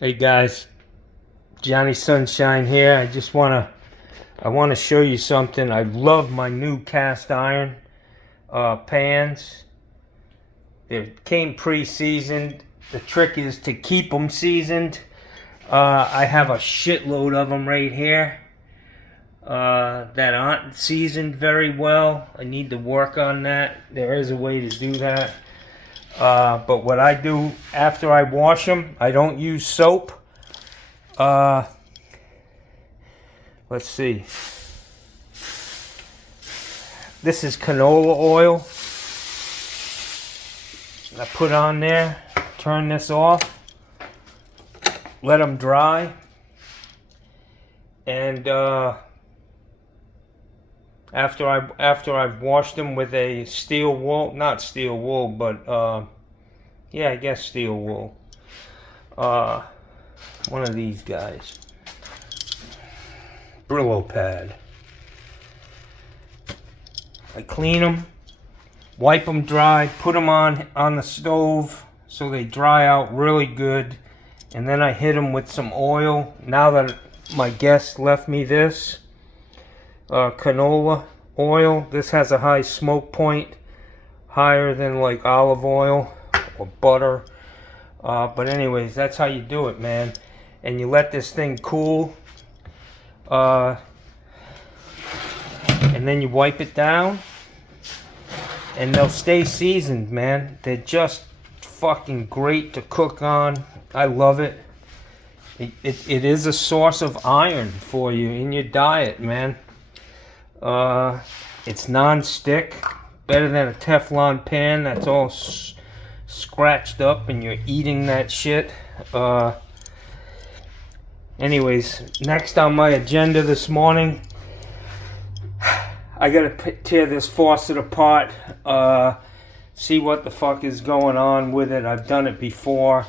Hey guys, Johnny Sunshine here. I want to show you something. I love my new cast iron pans. They came pre-seasoned. The trick is to keep them seasoned. I have a shitload of them right here that aren't seasoned very well. I need to work on that. There is a way to do that. But what I do after I wash them, I don't use soap. Let's see. This is canola oil. I put on there, turn this off, let them dry, and after I've washed them with a steel wool, not steel wool, but yeah, I guess steel wool. One of these guys. Brillo pad. I clean them, wipe them dry, put them on the stove so they dry out really good, and then I hit them with some oil. Now that my guest left me this canola oil, this has a high smoke point, higher than like olive oil or butter. But anyways, that's how you do it, man. And you let this thing cool, and then you wipe it down, and they'll stay seasoned, man. They're just fucking great to cook on. I love it. It is a source of iron for you in your diet, man. It's non-stick, better than a Teflon pan that's all scratched up and you're eating that shit. Anyways, next on my agenda this morning, I gotta tear this faucet apart, see what the fuck is going on with it. I've done it before.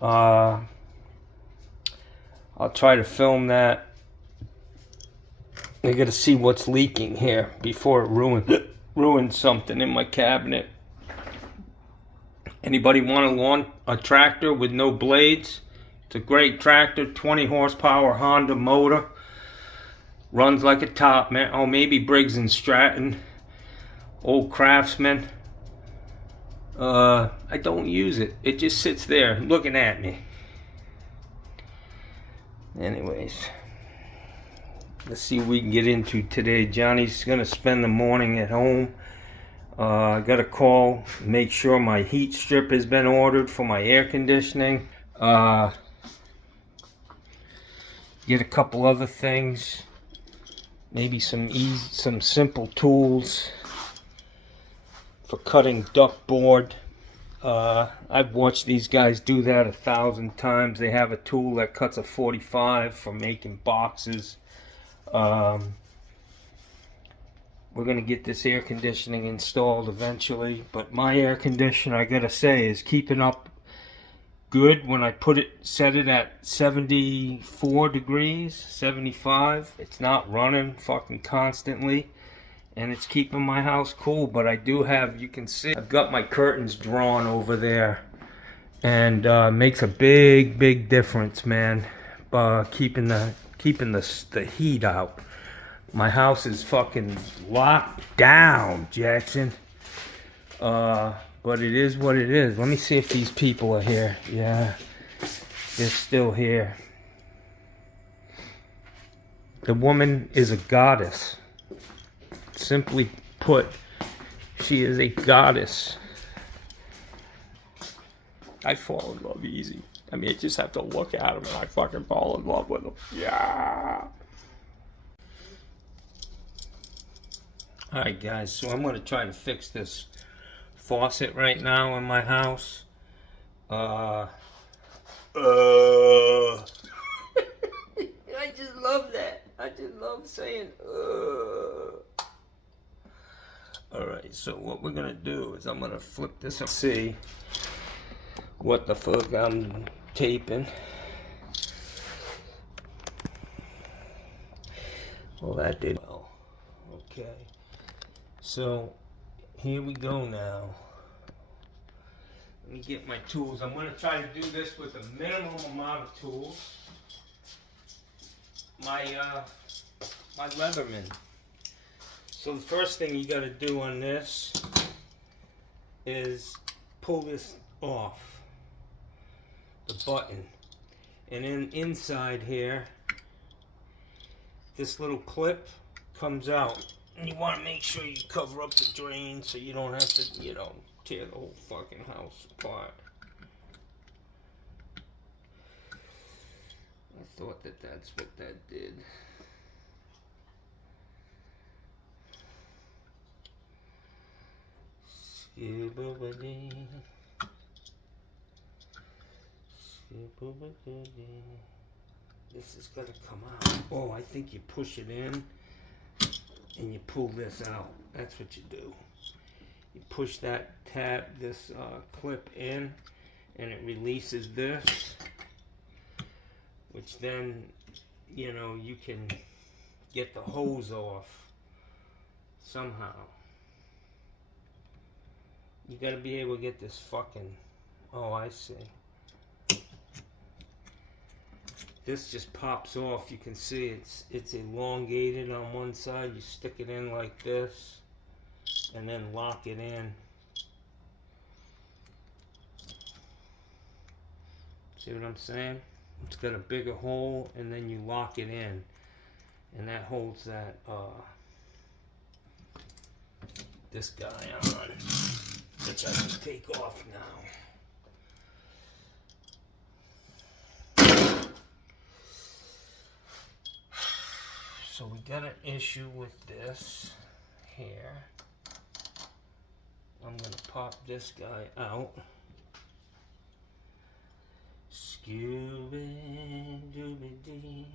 I'll try to film that. I gotta see what's leaking here before it ruins something in my cabinet. Anybody want a tractor with no blades? It's a great tractor, 20 horsepower Honda motor. Runs like a top, man. Oh, maybe Briggs & Stratton. Old Craftsman. I don't use it. It just sits there looking at me. Anyways, let's see what we can get into today. Johnny's gonna spend the morning at home. I got to call, make sure my heat strip has been ordered for my air conditioning. Get a couple other things, maybe some simple tools for cutting duckboard. I've watched these guys do that 1,000 times. They have a tool that cuts a 45 for making boxes. We're going to get this air conditioning installed eventually, but my air conditioner, I gotta say, is keeping up good. When I set it at 74 degrees, 75, it's not running fucking constantly, and it's keeping my house cool. But I do have, you can see, I've got my curtains drawn over there, and makes a big difference, man, keeping the heat out. My house is fucking locked down, Jackson. But it is what it is. Let me see if these people are here. Yeah, they're still here. The woman is a goddess. Simply put, she is a goddess. I fall in love easy. I mean, I just have to look at him and I fucking fall in love with him. Yeah. Alright guys, so I'm going to try to fix this faucet right now in my house. I just love that. I just love saying Alright, so what we're going to do is I'm going to flip this up, see what the fuck I'm taping. Well, that did well. Okay. So, here we go now. Let me get my tools. I'm going to try to do this with a minimum amount of tools. My Leatherman. So the first thing you got to do on this is pull this off, the button. And then inside here, this little clip comes out. And you want to make sure you cover up the drain so you don't have to, you know, tear the whole fucking house apart. I thought that that's what that did. This is gonna come out. Oh, I think you push it in and you pull this out. That's what you do. You push that tab, this clip in, and it releases this, which then, you know, you can get the hose off somehow. You gotta be able to get this fucking, oh, I see. This just pops off. You can see it's elongated on one side. You stick it in like this and then lock it in. See what I'm saying? It's got a bigger hole and then you lock it in, and that holds that this guy on, which I can take off now. So we got an issue with this here. I'm gonna pop this guy out. Scooby-Dooby-Dee.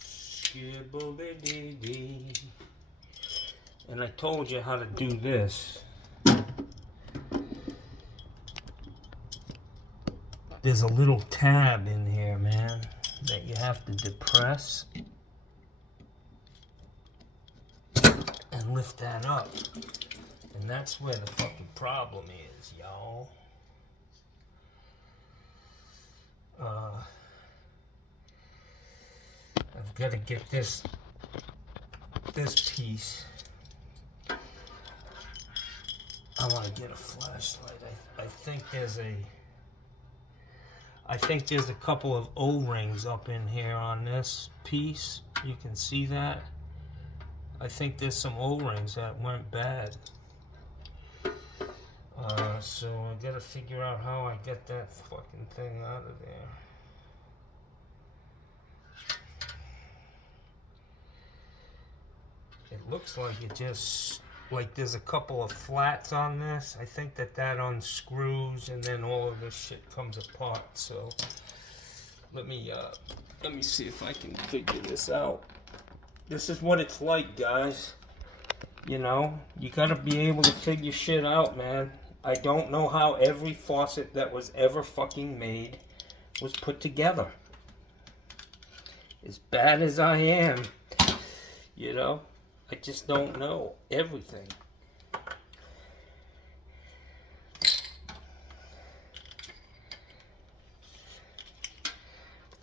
Scooby-Dee. And I told you how to do this. There's a little tab in here, man, that you have to depress and lift that up. And that's where the fucking problem is, y'all. I've got to get this piece. I want to get a flashlight. I think there's a couple of O-rings up in here on this piece. You can see that. I think there's some O-rings that went bad. So I gotta figure out how I get that fucking thing out of there. It looks like it just, like there's a couple of flats on this. I think that unscrews and then all of this shit comes apart. So let me see if I can figure this out. This is what it's like, guys. You know, you gotta be able to figure shit out, man. I don't know how every faucet that was ever fucking made was put together. As bad as I am, you know, I just don't know everything. But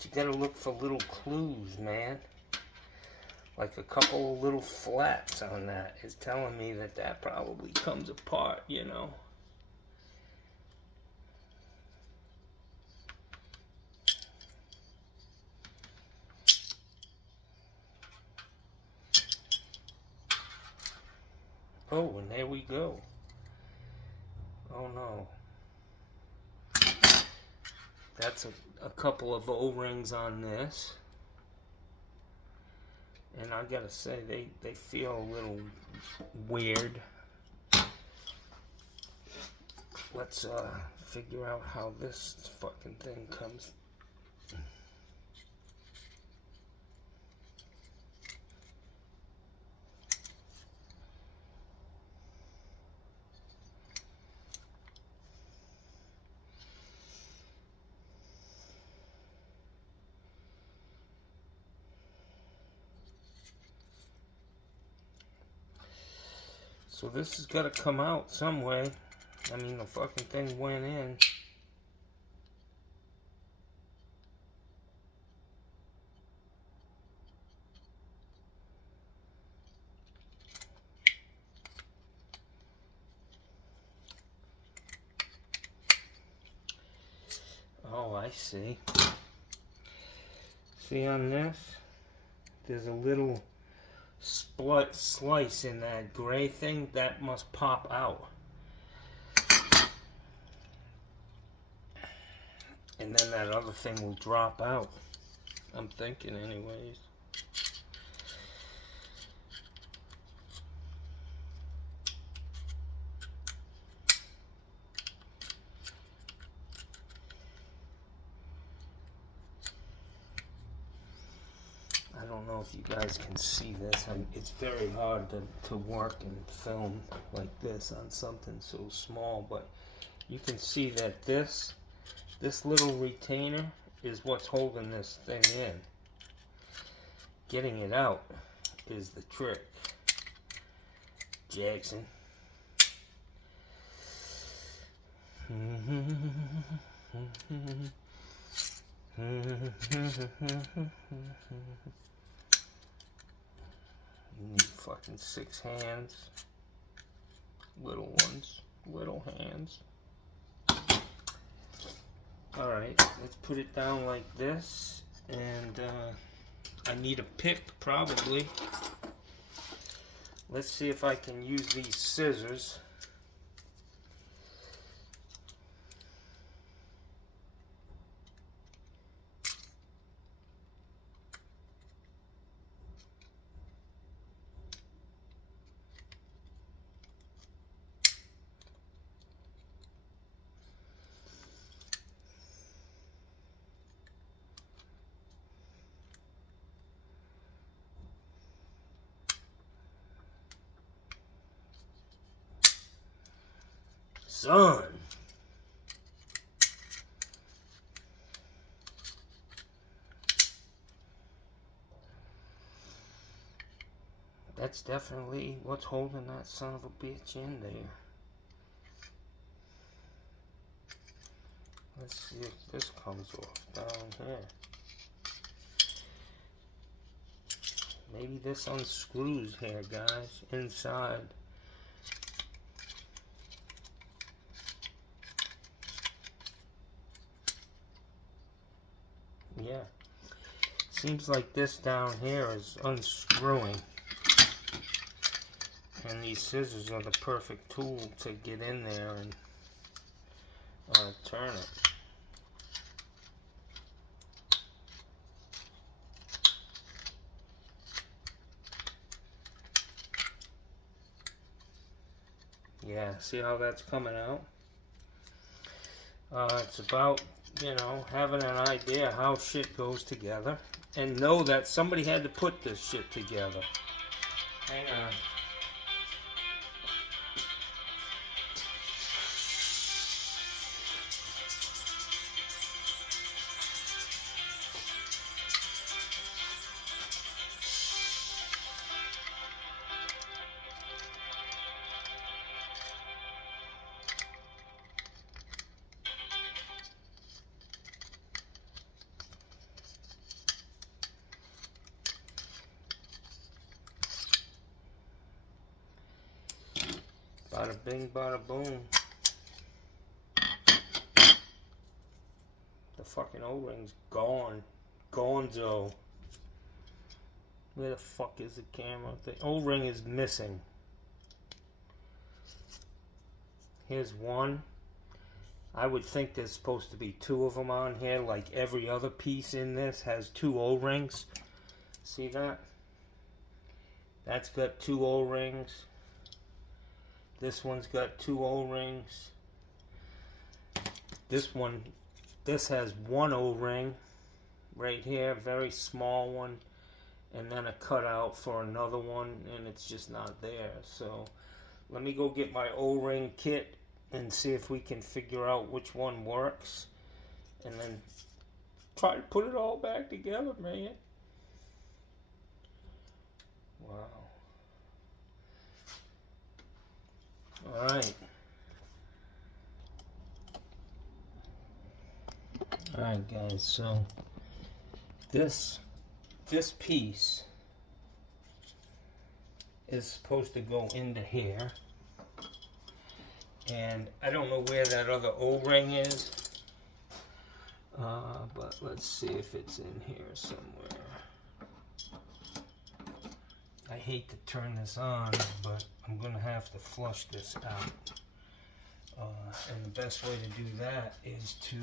you gotta look for little clues, man. Like a couple of little flats on that is telling me that probably comes apart, you know. Oh, and there we go. Oh no. That's a couple of O-rings on this. And I gotta say, they feel a little weird. Let's figure out how this fucking thing comes. So this has got to come out some way. I mean, the fucking thing went in. Oh, I see. See on this? There's a little slice in that gray thing that must pop out. And then that other thing will drop out. I'm thinking anyways. I don't know if you guys can see this. It's very hard to work and film like this on something so small, but you can see that this little retainer is what's holding this thing in. Getting it out is the trick. Jackson. You need fucking 6 hands. Little ones. Little hands. Alright, let's put it down like this. And I need a pick, probably. Let's see if I can use these scissors. Son. That's definitely what's holding that son of a bitch in there. Let's see if this comes off down here. Maybe this unscrews here, guys, inside. Yeah, seems like this down here is unscrewing, and these scissors are the perfect tool to get in there and turn it. Yeah, see how that's coming out? It's about, you know, having an idea how shit goes together and know that somebody had to put this shit together. Hang on. Bada bing, bada boom. The fucking O-ring's gone. Gonzo. Where the fuck is the camera? The O-ring is missing. Here's one. I would think there's supposed to be 2 of them on here, like every other piece in this has 2 O-rings. See that? That's got 2 O-rings. This one's got 2 O-rings. This has 1 O-ring right here, very small one, and then a cutout for another one, and it's just not there. So let me go get my O-ring kit and see if we can figure out which one works, and then try to put it all back together, man. Wow. Alright. Alright guys, so this piece is supposed to go into here. And I don't know where that other O-ring is. But let's see if it's in here somewhere. I hate to turn this on, but I'm going to have to flush this out. And the best way to do that is to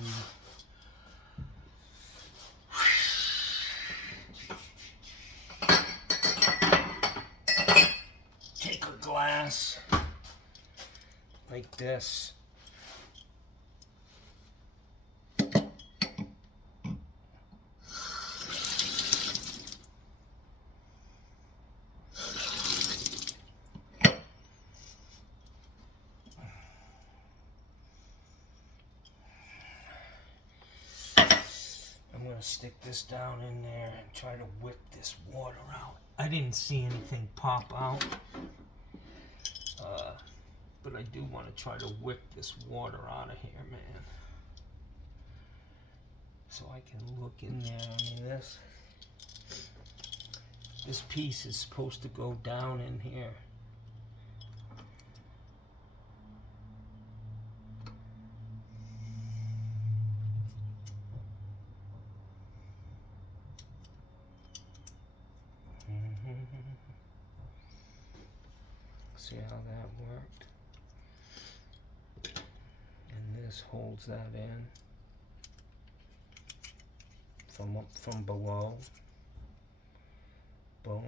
take a glass like this. I'm going to stick this down in there and try to whip this water out. I didn't see anything pop out. But I do want to try to whip this water out of here, man. So I can look in there. I mean, this piece is supposed to go down in here. See how that worked? And this holds that in from below. Boom.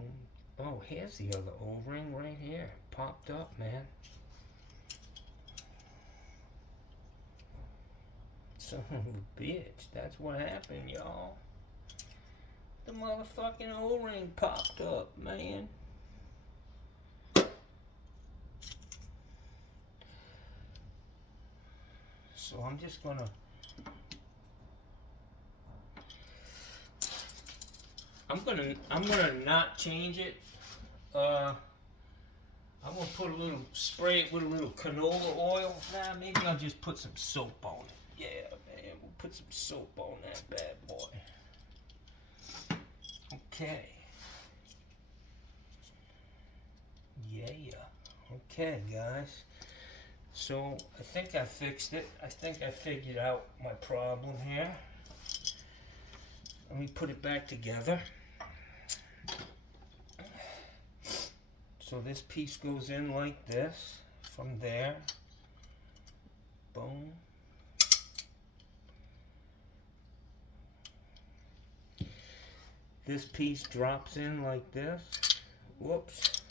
Oh, here's the other O-ring right here. Popped up, man. Son of a bitch. That's what happened, y'all. The motherfucking O-ring popped up, man. So I'm just gonna I'm gonna not change it. I'm gonna put a little, spray it with a little canola oil. Nah, maybe I'll just put some soap on it. Yeah, man, we'll put some soap on that bad boy. Okay. Yeah. Okay, guys. So, I think I fixed it. I think I figured out my problem here. Let me put it back together. So this piece goes in like this, from there. Boom. This piece drops in like this. Whoops.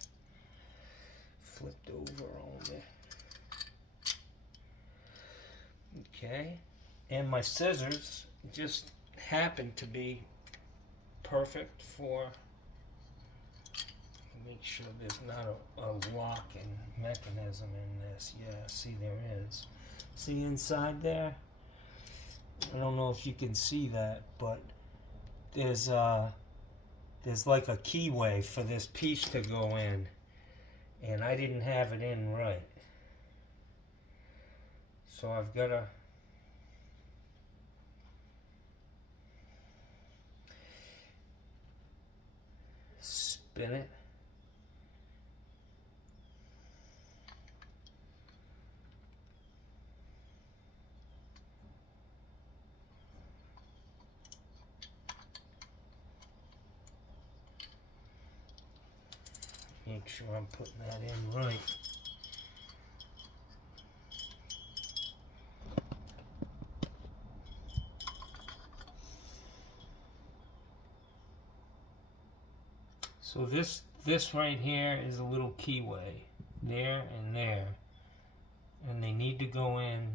Flipped over on me. Okay, and my scissors just happen to be perfect for, make sure there's not a locking mechanism in this. Yeah, see, there is. See inside there? I don't know if you can see that, but there's like a keyway for this piece to go in, and I didn't have it in right. So I've got to spin it. Make sure I'm putting that in right. So this right here is a little keyway, there and there, and they need to go in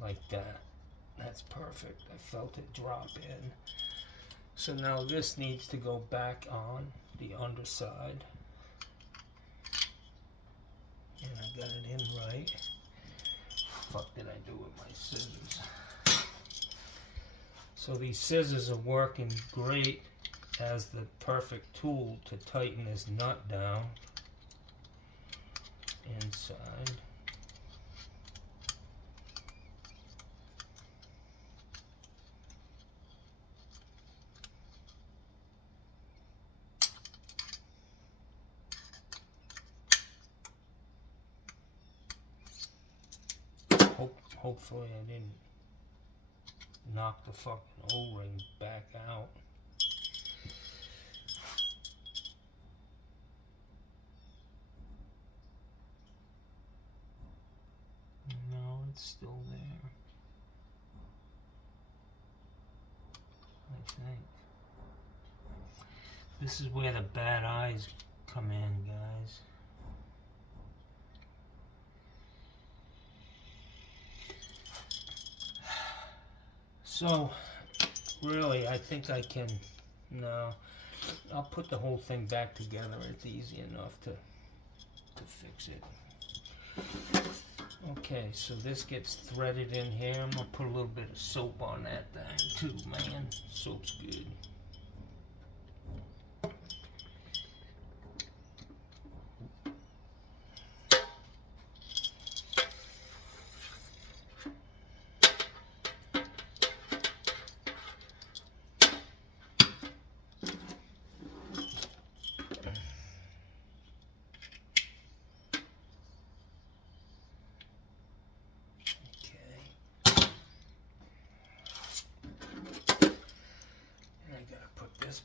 like that. That's perfect. I felt it drop in. So now this needs to go back on the underside, and I got it in right. Fuck did I do with my scissors? So these scissors are working great as the perfect tool to tighten this nut down. inside. Hopefully I didn't knock the fucking O-ring back out. No, it's still there, I think. This is where the bad eyes come in, guys. So, really, I think I can, no, I'll put the whole thing back together. It's easy enough to fix it. Okay, so this gets threaded in here. I'm going to put a little bit of soap on that thing too, man. Soap's good.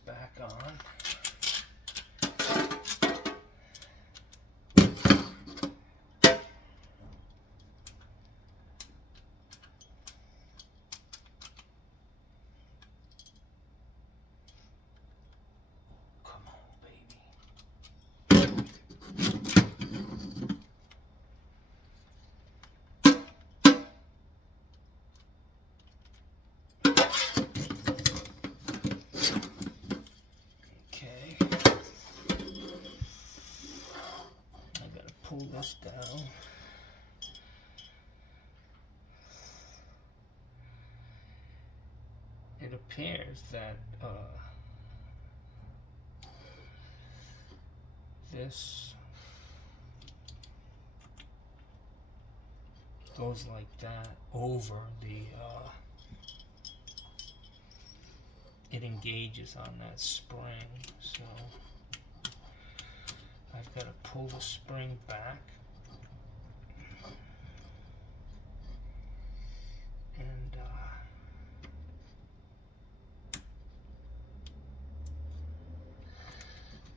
Back on. Come on, baby. Pull this down. It appears that this goes like that over the it engages on that spring, so I've got to pull the spring back and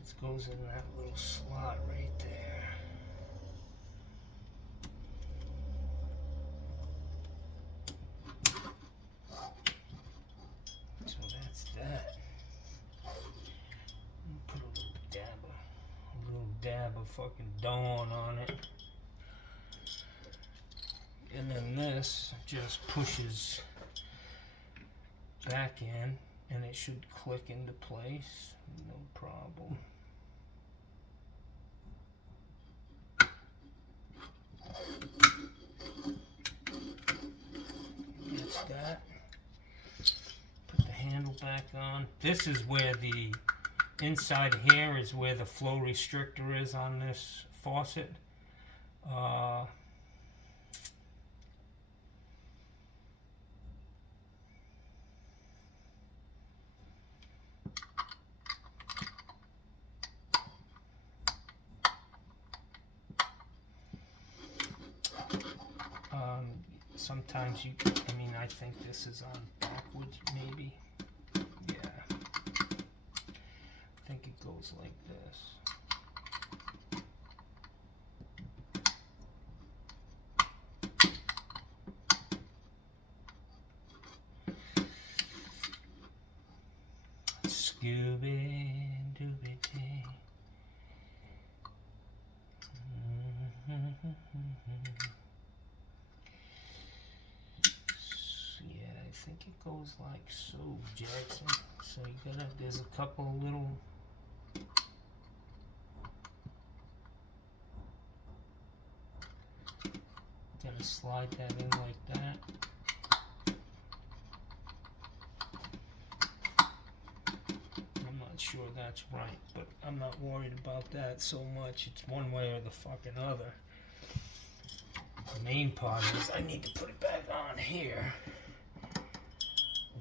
it goes in that little slot right there. So that's that. Put a little dab of fucking Dawn on it, and then this just pushes back in and it should click into place, no problem. That's that. Put the handle back on. This is where the inside here is where the flow restrictor is on this faucet. Sometimes you, I mean, I think this is on backwards, maybe. Yeah. I think it goes like this. Scooby-Dooby-Dee. Yeah, I think it goes like so, Jackson. So you gotta, there's a couple of little gotta slide that in like that. I'm not sure that's right, but I'm not worried about that so much. It's one way or the fucking other. the main part is I need to put it back on here.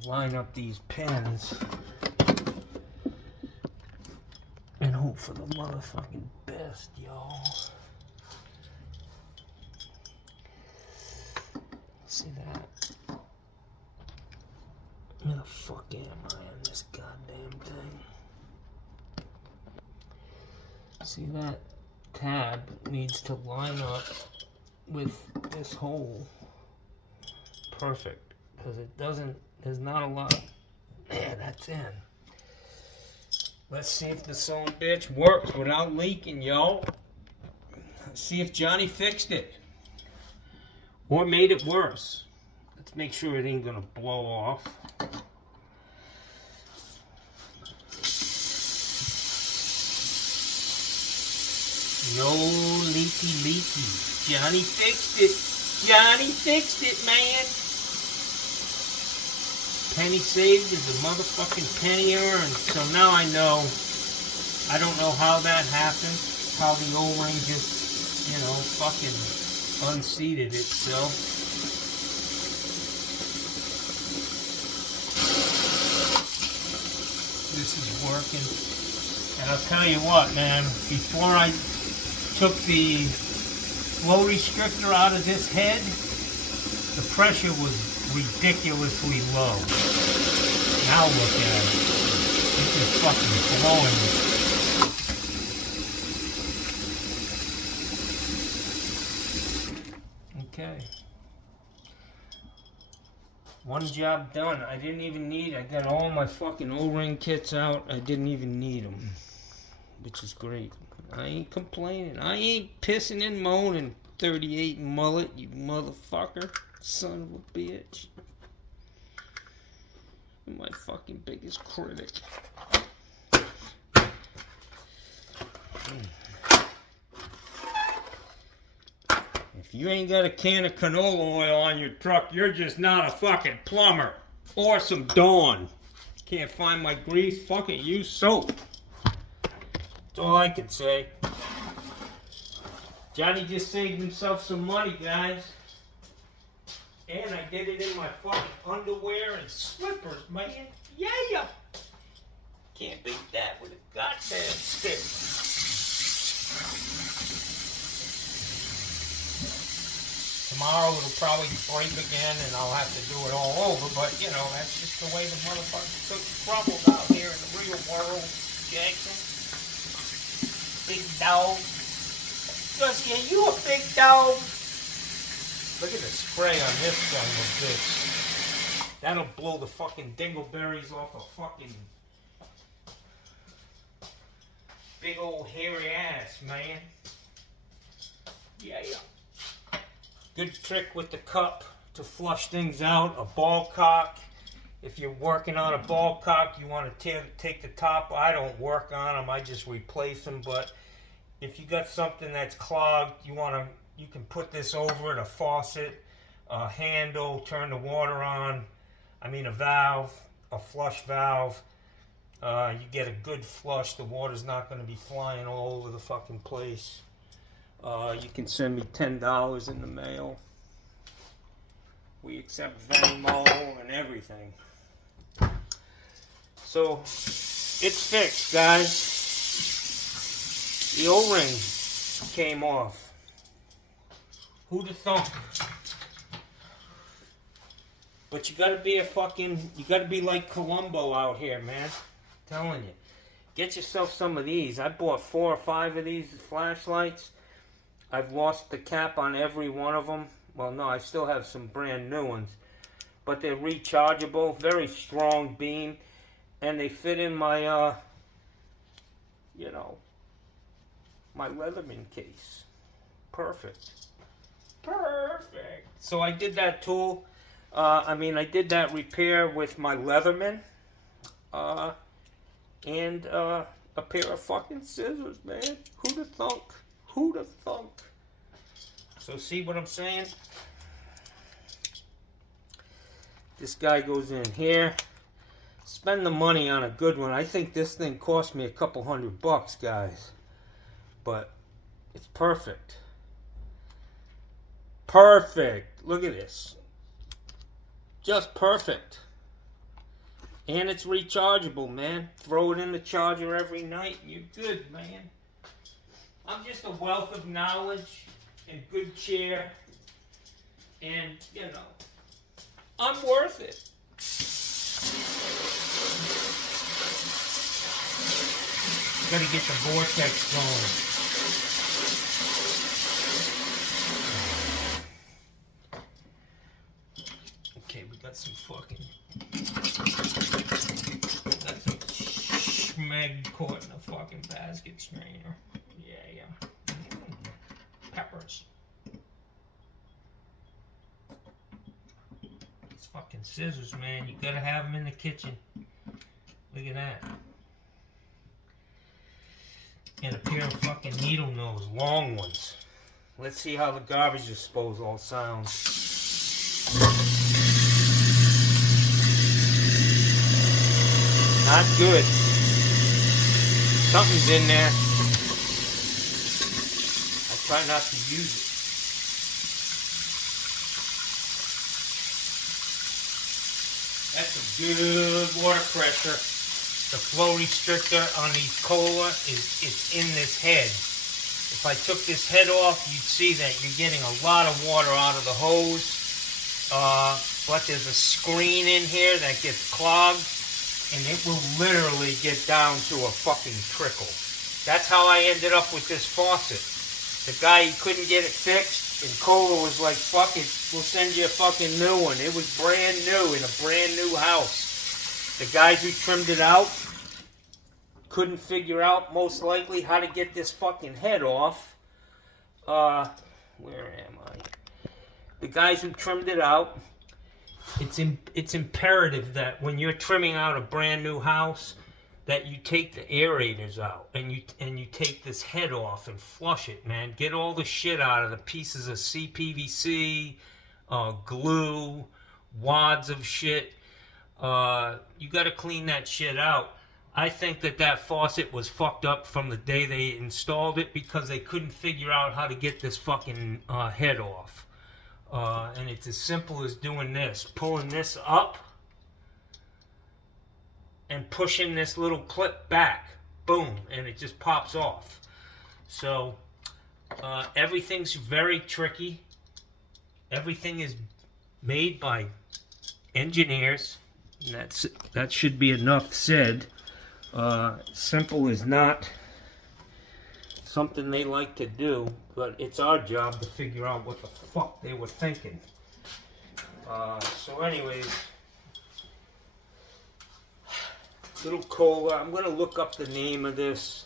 Line up these pins. And hope for the motherfucking best, y'all. See that? Where the fuck am I on this goddamn thing? See that tab needs to line up with this hole. Perfect. Because it doesn't, there's not a lot. Yeah, that's in. Let's see if the son of a bitch works without leaking, yo. Let's see if Johnny fixed it. Or made it worse. Let's make sure it ain't gonna blow off. No leaky. Johnny fixed it. Johnny fixed it, man. Penny saved is a motherfucking penny earned. So now I know. I don't know how that happened. How the O-ring just, you know, fucking unseated itself. This is working. And I'll tell you what, man. Before I took the flow restrictor out of this head, the pressure was ridiculously low. Now look at it. It's just fucking blowing. Okay. One job done. I didn't even need, I got all my fucking O-ring kits out. I didn't even need them. Which is great. I ain't complaining. I ain't pissing and moaning. 38 mullet, you motherfucker. Son of a bitch. You're my fucking biggest critic. If you ain't got a can of canola oil on your truck, you're just not a fucking plumber. Or some Dawn. Can't find my grease, fucking use soap. That's all I can say. Johnny just saved himself some money, guys. And I did it in my fucking underwear and slippers, man. Yeah! Can't beat that with a goddamn stick. Tomorrow it'll probably break again and I'll have to do it all over, but you know, that's just the way the motherfucking cookie crumbles out here in the real world, Jackson. Big dog. Gussie, are you a big dog? Look at the spray on this son of a bitch. That'll blow the fucking dingleberries off a fucking big old hairy ass, man. Yeah. Good trick with the cup to flush things out. A ball cock. If you're working on a ball cock, you want to take the top. I don't work on them. I just replace them. But if you got something that's clogged, you can put this over it. A faucet, a handle, turn the water on. I mean a valve, a flush valve. You get a good flush. The water's not going to be flying all over the fucking place. You can send me $10 in the mail. We accept Venmo and everything. So, it's fixed, guys. The O-ring came off. Who'd have thought? But you gotta be like Columbo out here, man. I'm telling you. Get yourself some of these. I bought 4 or 5 of these flashlights. I've lost the cap on every one of them. Well, no, I still have some brand new ones. But they're rechargeable, very strong beam. And they fit in my, my Leatherman case. Perfect. Perfect. So I did that tool. I did that repair with my Leatherman. And a pair of fucking scissors, man. Who'd have thunk? Who'd have thunk? So see what I'm saying? This guy goes in here. Spend the money on a good one. I think this thing cost me a couple $100, guys. But it's perfect. Perfect. Look at this. Just perfect. And it's rechargeable, man. Throw it in the charger every night and you're good, man. I'm just a wealth of knowledge and good cheer. And, you know, I'm worth it. Gotta get the vortex going. Okay, we got some fucking... Got some schmeg caught in a fucking basket strainer. Yeah. Peppers. These fucking scissors, man. You gotta have them in the kitchen. Look at that. And a pair of fucking needle nose, long ones. Let's see how the garbage disposal sounds. Not good. Something's in there. I try not to use it. That's a good water pressure. The flow restrictor on these Kohler it's in this head. If I took this head off, you'd see that you're getting a lot of water out of the hose. But there's a screen in here that gets clogged, and it will literally get down to a fucking trickle. That's how I ended up with this faucet. The guy, he couldn't get it fixed, and Kohler was like, fuck it, we'll send you a fucking new one. It was brand new in a brand new house. The guys who trimmed it out couldn't figure out, most likely, how to get this fucking head off. Where am I? The guys who trimmed it out, it's imperative that when you're trimming out a brand new house, that you take the aerators out and you take this head off and flush it, man. Get all the shit out of the pieces of CPVC, glue, wads of shit. You got to clean that shit out. I think that faucet was fucked up from the day they installed it because they couldn't figure out how to get this fucking head off. And it's as simple as doing this. Pulling this up and pushing this little clip back. Boom. And it just pops off. So, everything's very tricky. Everything is made by engineers. And that should be enough said. Simple is not something they like to do, but it's our job to figure out what the fuck they were thinking. So anyways, little Kohler. I'm going to look up the name of this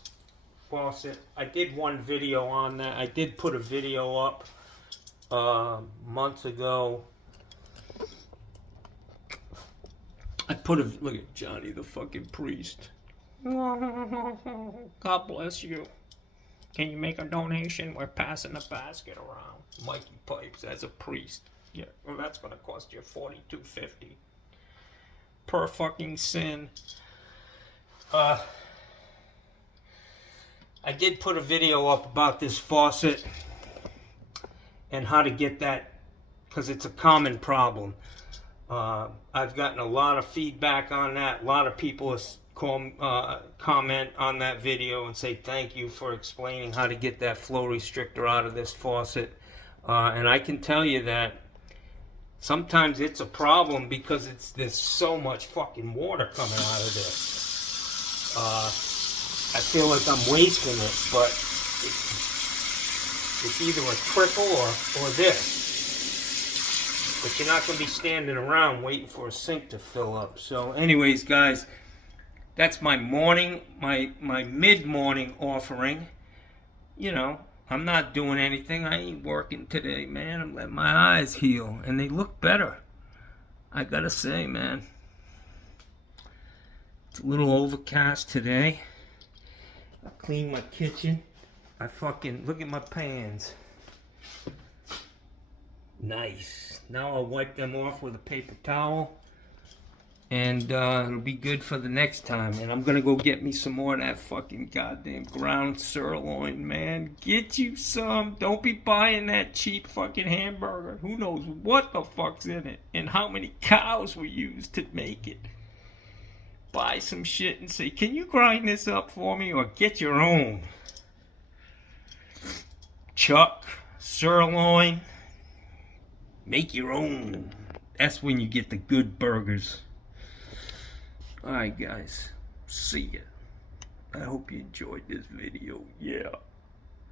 faucet. I did one video on that. I did put a video up months ago. I put a, look at Johnny the fucking priest. God bless you. Can you make a donation? We're passing the basket around. Mikey Pipes as a priest. Yeah, well, that's gonna cost you $42.50 per fucking sin. I did put a video up about this faucet and how to get that, because it's a common problem. I've gotten a lot of feedback on that. A lot of people comment on that video and say thank you for explaining how to get that flow restrictor out of this faucet. And I can tell you that sometimes it's a problem because there's so much fucking water coming out of this. I feel like I'm wasting it, but it's either a trickle or this. But you're not going to be standing around waiting for a sink to fill up. So anyways, guys, that's my morning, my mid-morning offering. You know, I'm not doing anything. I ain't working today, man. I'm letting my eyes heal. And they look better. I gotta say, man. It's a little overcast today. I cleaned my kitchen. I fucking, look at my pans. Nice. Now I'll wipe them off with a paper towel. And it'll be good for the next time. And I'm gonna go get me some more of that fucking goddamn ground sirloin, man. Get you some. Don't be buying that cheap fucking hamburger. Who knows what the fuck's in it and how many cows were used to make it. Buy some shit and say, can you grind this up for me, or get your own? Chuck, sirloin, make your own. That's when you get the good burgers. Alright guys, see ya. I hope you enjoyed this video. Yeah.